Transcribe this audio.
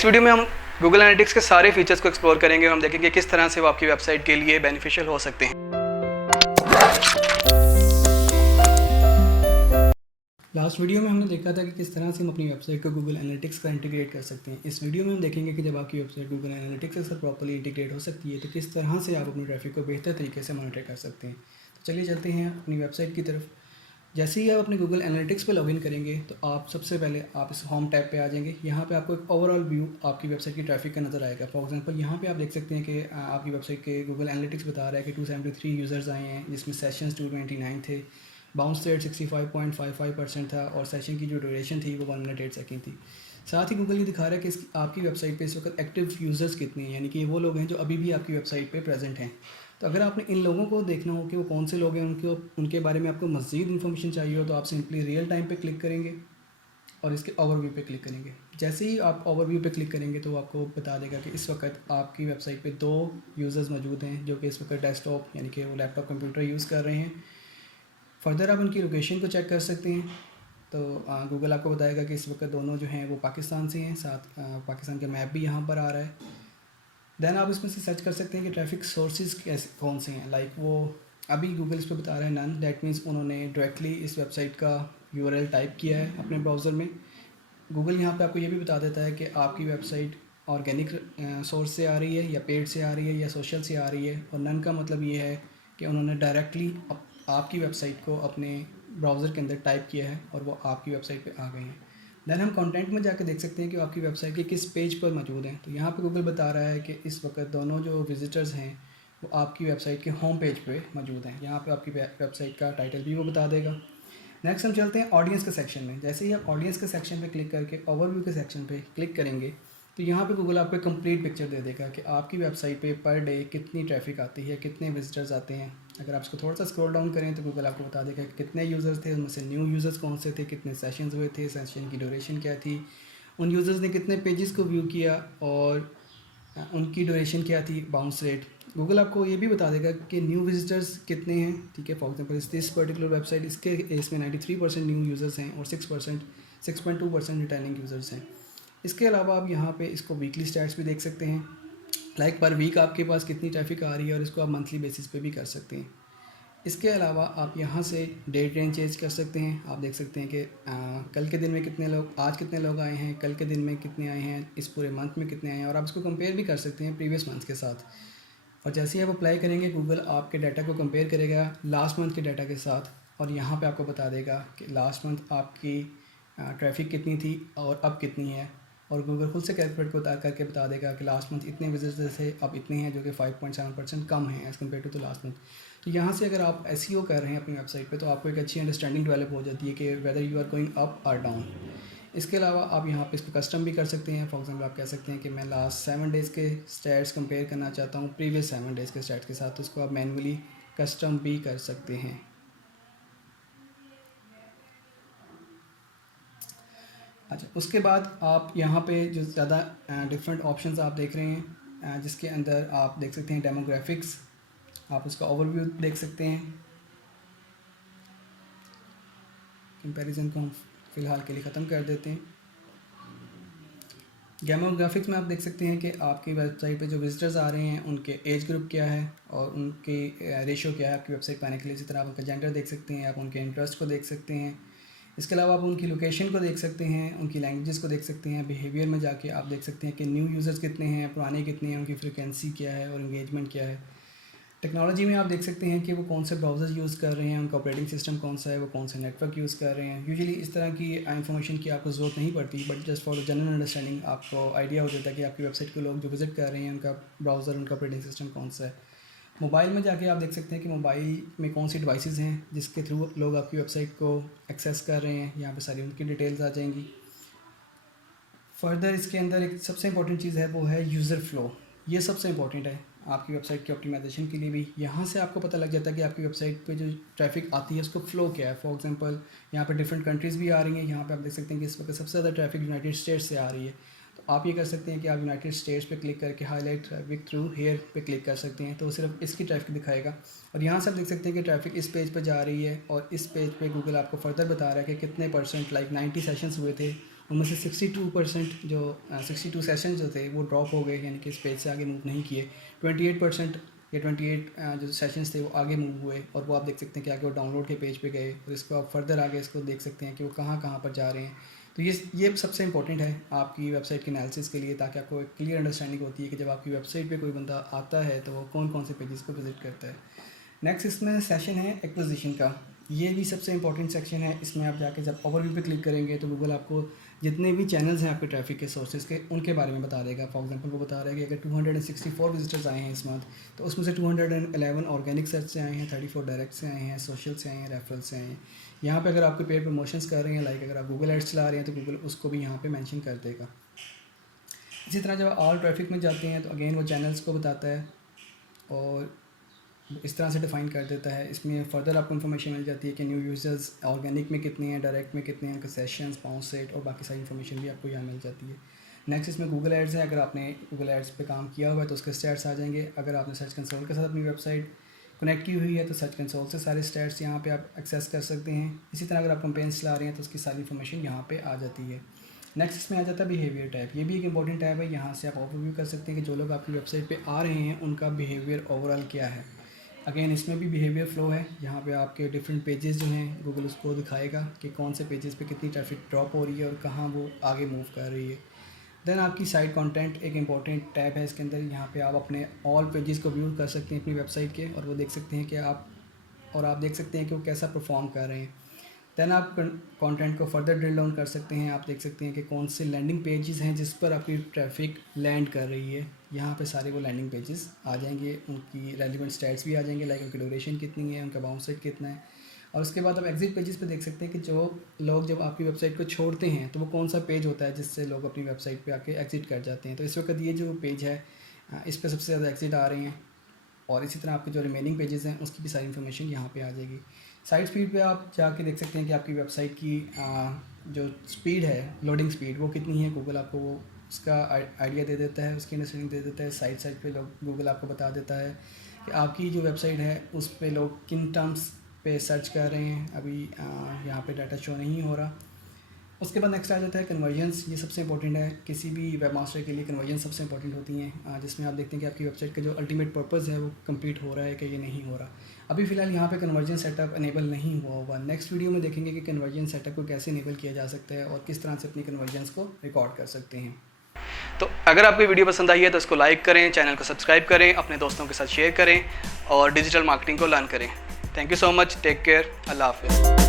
इस वीडियो में हम गूगल एनालिटिक्स के सारे फीचर्स को एक्सप्लोर करेंगे और हम देखेंगे किस तरह से वो आपकी वेबसाइट के लिए बेनिफिशियल हो सकते हैं। लास्ट वीडियो में हमने देखा था कि किस तरह से हम अपनी वेबसाइट को गूगल एनालिटिक्स का इंटीग्रेट कर सकते हैं। इस वीडियो में हम देखेंगे कि जब आपकी वेबसाइट गूगल एनालिटिक्स के साथ प्रॉपर्ली इंटीग्रेट हो सकती है तो किस तरह से आप अपनी ट्रैफिक को बेहतर तरीके से मॉनिटर कर सकते हैं। तो चलिए चलते हैं अपनी वेबसाइट की तरफ। जैसे ही आप अपने गूगल एनालिटिक्स पे लॉगिन करेंगे तो आप सबसे पहले आप इस होम टैब पे आ जाएंगे। यहाँ पे आपको एक ओवरऑल व्यू आपकी वेबसाइट की ट्रैफिक का नज़र आएगा। फॉर एग्जांपल यहाँ पे आप देख सकते हैं कि आपकी वेबसाइट के गूगल एनालिटिक्स बता रहा है कि 273 यूज़र्स आए हैं, जिसमें सेशंस 229 थे, बाउंस रेट 65.55% था और सेशन की जो ड्यूरेशन थी वो 1 मिनट 8 सेकेंड थी। साथ ही गूगल ये दिखा रहा है कि आपकी वेबसाइट पे इस वक्त एक्टिव यूज़र्स कितने हैं, यानी कि वो लोग हैं जो अभी भी आपकी वेबसाइट पे प्रेजेंट हैं। तो अगर आपने इन लोगों को देखना हो कि वो कौन से लोग हैं, उनके बारे में आपको मज़ीद इन्फॉर्मेशन चाहिए हो तो आप सिंपली रियल टाइम पे क्लिक करेंगे और इसके ओवरव्यू पे क्लिक करेंगे। जैसे ही आप ओवरव्यू पे क्लिक करेंगे तो वो आपको बता देगा कि इस वक्त आपकी वेबसाइट पे 2 यूज़र्स मौजूद हैं जो कि इस वक्त डेस्कटॉप यानी कि वो लैपटॉप कंप्यूटर यूज़ कर रहे हैं। फर्दर आप उनकी लोकेशन को चेक कर सकते हैं। तो गूगल आपको बताएगा कि इस वक्त दोनों जो हैं वो पाकिस्तान से हैं, साथ पाकिस्तान का मैप भी यहाँ पर आ रहा है। देन आप इसमें से सर्च कर सकते हैं कि ट्रैफिक सोर्सेज कैसे कौन से हैं। लाइक वो अभी गूगल इस पर बता रहा है नन, दैट मीन्स उन्होंने डायरेक्टली इस वेबसाइट का यूआरएल टाइप किया है अपने ब्राउज़र में। गूगल यहाँ पे आपको ये भी बता देता है कि आपकी वेबसाइट ऑर्गेनिक सोर्स से आ रही है या पेड से आ रही है या सोशल से आ रही है। और नन का मतलब ये है कि उन्होंने डायरेक्टली आपकी वेबसाइट को अपने ब्राउज़र के अंदर टाइप किया है और वो आपकी वेबसाइट पे आ गए हैं। देन हम कंटेंट में जाकर देख सकते हैं कि आपकी वेबसाइट के किस पेज पर मौजूद हैं। तो यहाँ पे गूगल बता रहा है कि इस वक्त दोनों जो विजिटर्स हैं वो आपकी वेबसाइट के होम पेज पे मौजूद हैं। यहाँ पे आपकी वेबसाइट का टाइटल भी वो बता देगा। नेक्स्ट हम चलते हैं ऑडियंस के सेक्शन में। जैसे ही आप ऑडियंस के सेक्शन पे क्लिक करके ओवरव्यू के सेक्शन पे क्लिक करेंगे तो यहाँ पे गूगल आपको कंप्लीट पिक्चर दे देगा कि आपकी वेबसाइट पे पर डे कितनी ट्रैफिक आती है, कितने विजिटर्स आते हैं। अगर आप इसको थोड़ा सा स्क्रॉल डाउन करें तो गूगल आपको बता देगा कि कितने यूज़र्स थे, उनमें से न्यू यूज़र्स कौन से थे, कितने सेशंस हुए थे, सेशन की ड्यूरेशन क्या थी, उन यूज़र्स ने कितने पेजेस को व्यू किया और उनकी ड्यूरेशन क्या थी, बाउंस रेट। गूगल आपको ये भी बता देगा कि न्यू विजिटर्स कितने हैं। ठीक है, फॉर एग्जांपल इस पर्टिकुलर वेबसाइट इसमें 93% न्यू यूज़र्स हैं और 6.2% रिटर्निंग यूज़र्स हैं। इसके अलावा आप यहाँ पे इसको वीकली स्टैट्स भी देख सकते हैं, लाइक पर वीक आपके पास कितनी ट्रैफिक आ रही है और इसको आप मंथली बेसिस पे भी कर सकते हैं। इसके अलावा आप यहाँ से डेट रेंज चेंज कर सकते हैं। आप देख सकते हैं कि कल के दिन में कितने लोग, आज कितने लोग आए हैं, कल के दिन में कितने आए हैं, इस पूरे मंथ में कितने आए हैं, और आप इसको कंपेयर भी कर सकते हैं प्रीवियस मंथ के साथ। और जैसे ही आप अप्लाई करेंगे गूगल आपके डाटा को कंपेयर करेगा लास्ट मंथ के डाटा के साथ और यहाँ पे आपको बता देगा कि लास्ट मंथ आपकी ट्रैफिक कितनी थी और अब कितनी है। और गूगल खुद से कैलकुलेट को करके बता देगा कि लास्ट मंथ इतने विजिटर्स थे, अब इतने हैं, जो कि 5.7% कम हैं as compare to the last month. तो यहाँ से अगर आप एसईओ कर रहे हैं अपनी वेबसाइट पे तो आपको एक अच्छी अंडरस्टैंडिंग डेवलप हो जाती है कि whether you are going up और डाउन। इसके अलावा आप यहाँ पे इसको कस्टम भी कर सकते हैं। फॉर एग्जांपल आप कह सकते हैं कि मैं लास्ट 7 डेज़ के स्टैट्स कंपेयर करना चाहता हूँ प्रीवियस 7 डेज़ के स्टैट्स के साथ, तो इसको आप मैनुअली कस्टम भी कर सकते हैं। अच्छा, उसके बाद आप यहाँ पे जो ज़्यादा डिफरेंट ऑप्शंस आप देख रहे हैं जिसके अंदर आप देख सकते हैं डेमोग्राफिक्स, आप उसका ओवरव्यू देख सकते हैं। कंपैरिजन को हम फ़िलहाल के लिए ख़त्म कर देते हैं। डेमोग्राफिक्स में आप देख सकते हैं कि आपकी वेबसाइट पे जो विजिटर्स आ रहे हैं उनके एज ग्रुप क्या है और उनके रेशियो क्या है आपकी वेबसाइट पर आने के लिए। इसी तरह आप उनका जेंडर देख सकते हैं, आप उनके इंटरेस्ट को देख सकते हैं। इसके अलावा आप उनकी लोकेशन को देख सकते हैं, उनकी लैंग्वेजेस को देख सकते हैं। बिहेवियर में जाके आप देख सकते हैं कि न्यू यूज़र्स कितने हैं, पुराने कितने हैं, उनकी फ्रिक्वेंसी क्या है और इंगेजमेंट क्या है। टेक्नोलॉजी में आप देख सकते हैं कि वो कौन से ब्राउज़र यूज़ कर रहे हैं, उनका ऑपरेटिंग सिस्टम कौन सा है, वो कौन से नेटवर्क यूज़ कर रहे हैं। यूजुअली इस तरह की इन्फॉर्मेशन की आपको ज़रूरत नहीं पड़ती, but just for general understanding आपको आइडिया हो जाता है कि आपकी वेबसाइट को लोग जो विज़िट कर रहे हैं उनका ब्राउज़र, उनका ऑपरेटिंग सिस्टम कौन सा है। मोबाइल में जाके आप देख सकते हैं कि मोबाइल में कौन सी डिवाइसेस हैं जिसके थ्रू लोग आपकी वेबसाइट को एक्सेस कर रहे हैं। यहाँ पे सारी उनकी डिटेल्स आ जाएंगी। फर्दर इसके अंदर एक सबसे इंपॉर्टेंट चीज़ है वो है यूज़र फ़्लो। ये सबसे इंपॉर्टेंट है आपकी वेबसाइट के ऑप्टिमाइजेशन के लिए भी। यहाँ से आपको पता लग जाता है कि आपकी वेबसाइट पे जो ट्रैफिक आती है उसको फ़्लो क्या है। फॉर एग्जांपल यहाँ पे डिफरेंट कंट्रीज़ भी आ रही हैं। यहाँ पे आप देख सकते हैं कि इस वक्त सबसे ज़्यादा ट्रैफिक यूनाइटेड स्टेट्स से आ रही है। तो आप ये कर सकते हैं कि आप यूनाइटेड स्टेट्स पे क्लिक करके हाईलाइट ट्रैफिक थ्रू हेयर पे क्लिक कर सकते हैं, तो वो सिर्फ इसकी ट्रैफिक दिखाएगा। और यहाँ से आप देख सकते हैं कि ट्रैफिक इस पेज पे जा रही है और इस पेज पे गूगल आपको फर्दर बता रहा है कि कितने परसेंट, लाइक 90 सेशंस हुए थे उनमें से 62% जो 62 सेशन जो थे वो ड्रॉप हो गए, यानी कि इस पेज से आगे मूव नहीं किए। 28% या 28 जो सेशंस थे वो आगे मूव हुए, और वो आप देख सकते हैं कि आगे वो डाउनलोड के पेज पे गए, और इसको आप फर्दर आगे इसको देख सकते हैं कि वो कहाँ कहाँ पर जा रहे हैं। तो ये सबसे इंपॉर्टेंट है आपकी वेबसाइट के एनालिसिस के लिए, ताकि आपको एक क्लियर अंडरस्टैंडिंग होती है कि जब आपकी वेबसाइट पे कोई बंदा आता है तो वो कौन कौन से पेजेस को विज़िट करता है। नेक्स्ट इसमें सेशन है एक्विजिशन का। ये भी सबसे इंपॉर्टेंट सेक्शन है। इसमें आप जाके जब ओवरव्यू पे क्लिक करेंगे तो गूगल आपको जितने भी चैनल्स हैं आपके ट्रैफिक के सोर्सेज के, उनके बारे में बता देगा। फॉर एग्जांपल वो बता रहा है कि अगर 264 विजिटर्स आए हैं इस मंथ, तो उसमें से 211 ऑर्गेनिक सर्च से आए हैं, 34 डायरेक्ट से आए हैं, सोशल से आए हैं, रेफरल से आए हैं। यहाँ पे अगर आपके पेड प्रमोशंस कर रहे हैं, लाइक अगर आप गूगल एड्स चला रहे हैं तो गूगल उसको भी यहाँ पे मेंशन कर देगा। इसी तरह जब ऑल ट्रैफिक में जाते हैं तो अगेन वो चैनल्स को बताता है और इस तरह से डिफ़ाइन कर देता है। इसमें फर्दर आपको इन्फॉर्मेशन मिल जाती है कि न्यू यूज़र्स ऑर्गेनिक में कितने हैं, डायरेक्ट में कितने हैं, उनके सेशंस, बाउंस रेट और बाकी सारी इन्फॉर्मेशन भी आपको यहाँ मिल जाती है। नेक्स्ट इसमें गूगल एड्स है। अगर आपने गूगल एड्स पे काम किया हुआ है तो उसके स्टैट्स आ जाएंगे। अगर आपने सर्च कंसोल के साथ अपनी वेबसाइट कनेक्ट की हुई है तो सर्च कंसोल से सारे स्टैट्स यहाँ पे आप एक्सेस कर सकते हैं। इसी तरह अगर आप कैंपेन्स चला रहे हैं तो उसकी सारी इन्फॉर्मेशन यहाँ पे आ जाती है। नेक्स्ट इसमें आ जाता है बिहेवियर टैब। ये भी एक इंपॉर्टेंट टैब है। यहाँ से आप ओवरव्यू कर सकते हैं कि जो लोग आपकी वेबसाइट पे आ रहे हैं उनका बिहेवियर ओवरऑल क्या है। अगेन इसमें भी बिहेवियर फ्लो है। यहाँ पे आपके डिफरेंट पेजेस जो हैं गूगल उसको दिखाएगा कि कौन से पेजेस पे कितनी ट्रैफिक ड्रॉप हो रही है और कहाँ वो आगे मूव कर रही है। देन आपकी साइट कंटेंट एक इंपॉर्टेंट टैब है इसके अंदर। यहाँ पे आप अपने ऑल पेजेस को व्यू कर सकते हैं अपनी वेबसाइट के, और वो देख सकते हैं कि आप देख सकते हैं कि वो कैसा परफॉर्म कर रहे हैं। देन आप कंटेंट को फर्दर ड्रिल डाउन कर सकते हैं। आप देख सकते हैं कि कौन से लैंडिंग पेजेस हैं जिस पर आपकी ट्रैफिक लैंड कर रही है। यहाँ पे सारे वो लैंडिंग पेजेस आ जाएंगे, उनकी रेलिवेंट स्टैट्स भी आ जाएंगे, लाइक उनकी ड्यूरेशन कितनी है, उनका बाउंस रेट कितना है। और उसके बाद आप एग्जिट पेजेस पे देख सकते हैं कि जो लोग जब आपकी वेबसाइट को छोड़ते हैं तो वो कौन सा पेज होता है जिससे लोग अपनी वेबसाइट पे आके एग्जिट कर जाते हैं। तो इस वक्त ये जो पेज है इस पर सबसे ज़्यादा एग्जिट आ रहे हैं, और इसी तरह आपके जो रिमेनिंग पेजेस हैं उसकी भी सारी इन्फॉर्मेशन यहाँ पे आ जाएगी। साइट स्पीड पे आप जाके देख सकते हैं कि आपकी वेबसाइट की जो स्पीड है, लोडिंग स्पीड, वो कितनी है। गूगल आपको वो उसका आइडिया दे देता है, उसकी अंडरस्टैंडिंग दे देता है। साइट पे लोग गूगल आपको बता देता है कि आपकी जो वेबसाइट है उस पर लोग किन टर्म्स पे सर्च कर रहे हैं। अभी यहाँ पे डाटा शो नहीं हो रहा। उसके बाद नेक्स्ट आ जाता है कन्वर्जन्स। ये सबसे इंपॉर्टेंट है। किसी भी वेब मास्टर के लिए कन्वर्जन सबसे इंपॉर्टेंट होती हैं, जिसमें आप देखते हैं कि आपकी वेबसाइट का जो अल्टीमेट पर्पज़ है वो कंप्लीट हो रहा है कि ये नहीं हो रहा। अभी फ़िलहाल यहाँ पे कन्वर्जन सेटअप इनेबल नहीं हुआ होगा। नेक्स्ट वीडियो में देखेंगे कि कन्वर्जन सेटअप को कैसे इनेबल किया जा सकता है और किस तरह से अपनी कन्वर्जन्स को रिकॉर्ड कर सकते हैं। तो अगर आपको वीडियो पसंद आई है तो इसको लाइक करें, चैनल को सब्सक्राइब करें, अपने दोस्तों के साथ शेयर करें और डिजिटल मार्केटिंग को लर्न करें। Thank you so much. Take care. अल्लाह हाफ़िज़।